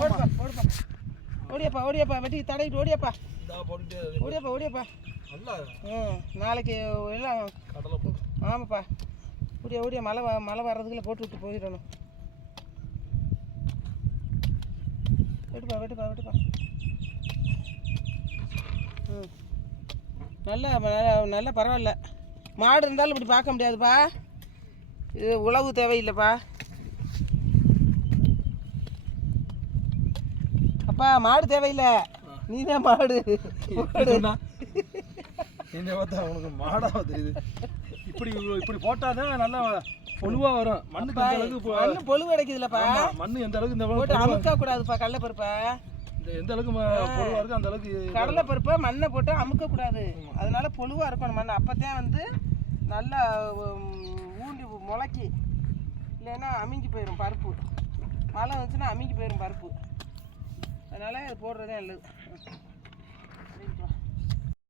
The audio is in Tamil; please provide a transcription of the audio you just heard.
ஓடிப்பா ஓடியாப்பா ஓடியாப்பா வெட்டி தடவிட்டு ஓடியாப்பா. ஓடியாப்பா ஓடியாப்பா. ம் நாளைக்கு எல்லாம் ஆமாப்பா. ஓடியா ஓடியா மழை மழை வர்றதுக்குள்ள போட்டு விட்டு போயிடணும். வெட்டுப்பா வெட்டுப்பா வெட்டுப்பா. ம் நல்ல- நல்லா பரவாயில்ல. மாடு இருந்தாலும் இப்படி பார்க்க முடியாதுப்பா. இது உழவு தேவையில்லைப்பா. அப்பா மாடு தேவையில்லை. நீ தான் மாடு. என்ன? பார்த்தா உனக்கு மாடா தெரியுது. இப்படி இப்படி போட்டாதான் நல்லா பொழுவா வரும். மண்ணுக்கு எந்த அளவுக்கு மண்ணு பொழுவு கிடைக்குதுல்லப்பா ஆமா, மண்ணு எந்த அளவுக்கு இந்த போட்டு அமுக்க கூடாதுப்பா கடலைப்பருப்பை இந்த எந்த அளவுக்கு பொழுவா இருக்கு அந்த அளவுக்கு கடலைப்பருப்பை மண்ணை போட்டு அமுக்க கூடாது. அதனால பொழுவா இருக்கணும் மண் அப்பதான் வந்து நல்லா ஊண்டி முளைக்கி. இல்லைன்னா அமுங்கி போயிடும் பருப்பு. மழை வந்துச்சுன்னா அமுங்கி போயிடும் பருப்பு. அதனால் அது போடுறதே நல்லது.